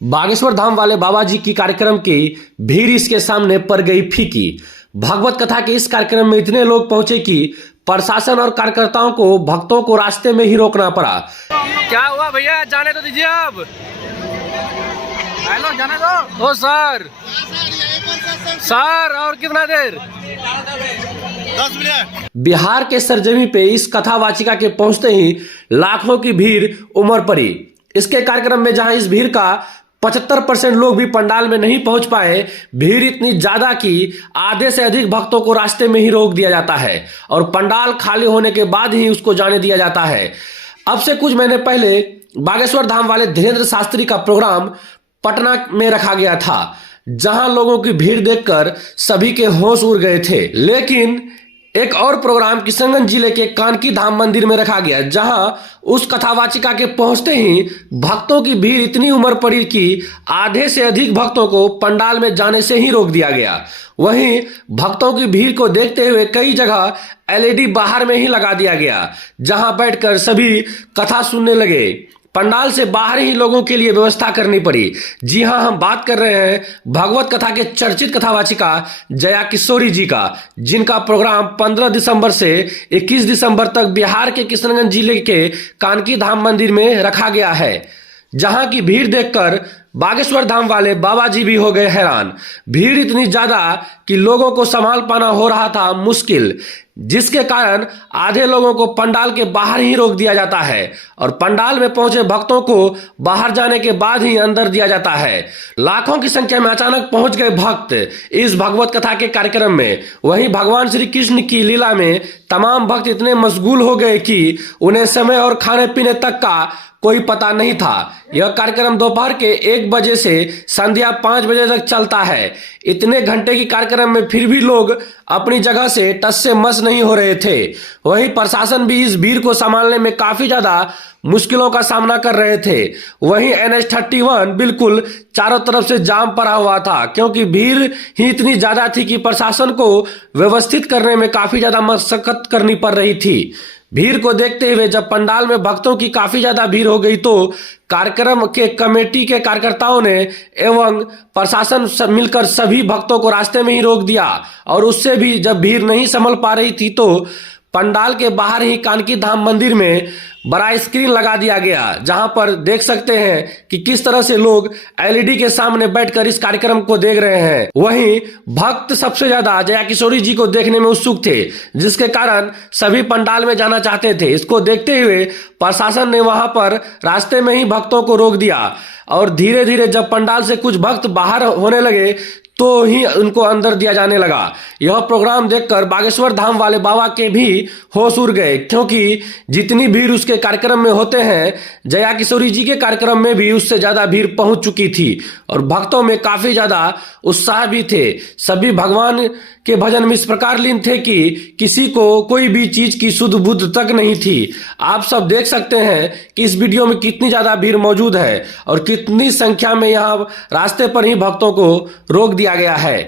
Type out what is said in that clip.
बागेश्वर धाम वाले बाबा जी की कार्यक्रम की भीड़ इसके सामने पड़ गई फीकी। भागवत कथा के इस कार्यक्रम में इतने लोग पहुंचे कि प्रशासन और कार्यकर्ताओं को भक्तों को रास्ते में ही रोकना पड़ा। क्या हुआ भैया, जाने तो दीजिए अब। हेलो, जाने दो। ओ सर, और कितना देर? 10 मिनट। बिहार के सरजमी पे इस कथावाचिका के पहुंचते ही लाखों की भीड़ उमड़ पड़ी। इसके कार्यक्रम में जहां इस भीड़ का 75% लोग भी पंडाल में नहीं पहुंच पाए, भीड़ इतनी ज्यादा कि आधे से अधिक भक्तों को रास्ते में ही रोक दिया जाता है और पंडाल खाली होने के बाद ही उसको जाने दिया जाता है। अब से कुछ महीने पहले बागेश्वर धाम वाले धीरेन्द्र शास्त्री का प्रोग्राम पटना में रखा गया था, जहां लोगों की भीड़ देखकर सभी के होश उड़ गए थे। लेकिन एक और प्रोग्राम किशनगंज जिले के कानकी धाम मंदिर में रखा गया, जहां उस कथावाचिका के पहुंचते ही भक्तों की भीड़ इतनी उमड़ पड़ी कि आधे से अधिक भक्तों को पंडाल में जाने से ही रोक दिया गया। वहीं भक्तों की भीड़ को देखते हुए कई जगह एलईडी बाहर में ही लगा दिया गया, जहां बैठकर सभी कथा सुनने लगे। पंडाल से बाहर ही लोगों के लिए व्यवस्था करनी पड़ी। जी हां, हम बात कर रहे हैं भागवत कथा के चर्चित कथावाचिका जया किशोरी जी का, जिनका प्रोग्राम 15 दिसंबर से 21 दिसंबर तक बिहार के किशनगंज जिले के कानकी धाम मंदिर में रखा गया है, जहां की भीड़ देखकर बागेश्वर धाम वाले बाबा जी भी हो गए हैरान। भीड़ इतनी ज्यादा कि लोगों को संभाल पाना हो रहा था मुश्किल, जिसके कारण आधे लोगों को पंडाल के बाहर ही रोक दिया जाता है और पंडाल में पहुंचे भक्तों को बाहर जाने के बाद ही अंदर दिया जाता है। लाखों की संख्या में अचानक पहुंच गए भक्त इस भागवत कथा के कार्यक्रम में। वहीं भगवान श्री कृष्ण की लीला में तमाम भक्त इतने मशगूल हो गए कि उन्हें समय और खाने पीने तक का कोई पता नहीं था। यह कार्यक्रम दोपहर के 1 बजे से संध्या 5 बजे तक चलता है। इतने घंटे की कार्यक्रम में फिर भी लोग अपनी जगह से टस से मस नहीं हो रहे थे। वहीं प्रशासन भी इस भीड़ को संभालने में काफी ज्यादा मुश्किलों का सामना कर रहे थे। वहीं NH-31 बिल्कुल चारों तरफ से जाम पड़ा हुआ था, क्योंकि भीड़ ही इतनी ज्यादा थी कि प्रशासन को व्यवस्थित करने में काफी ज्यादा मशक्कत करनी पड़ रही थी। भीड़ को देखते हुए जब पंडाल में भक्तों की काफी ज्यादा भीड़ हो गई तो कार्यक्रम के कमेटी के कार्यकर्ताओं ने एवं प्रशासन मिलकर सभी भक्तों को रास्ते में ही रोक दिया और उससे भी जब भीड़ नहीं संभल पा रही थी तो पंडाल के बाहर ही कानकी धाम मंदिर में बड़ा स्क्रीन लगा दिया गया, जहां पर देख सकते हैं कि किस तरह से लोग एलईडी के सामने बैठकर इस कार्यक्रम को देख रहे हैं। वहीं भक्त सबसे ज्यादा जया किशोरी जी को देखने में उत्सुक थे, जिसके कारण सभी पंडाल में जाना चाहते थे। इसको देखते हुए प्रशासन ने वहां पर रास्ते में ही भक्तों को रोक दिया और धीरे धीरे जब पंडाल से कुछ भक्त बाहर होने लगे तो ही उनको अंदर दिया जाने लगा। यह प्रोग्राम देखकर बागेश्वर धाम वाले बाबा के भी होश उड़ गए, क्योंकि जितनी भीड़ उसके कार्यक्रम में होते हैं, जया किशोरी जी के कार्यक्रम में भी उससे ज्यादा भीड़ पहुंच चुकी थी और भक्तों में काफी ज्यादा उत्साह भी थे। सभी भगवान के भजन में इस प्रकार लीन थे कि किसी को कोई भी चीज की सुध बुध तक नहीं थी। आप सब देख सकते हैं कि इस वीडियो में कितनी ज्यादा भीड़ मौजूद है और कितनी संख्या में यहाँ रास्ते पर ही भक्तों को रोक दिया गया है।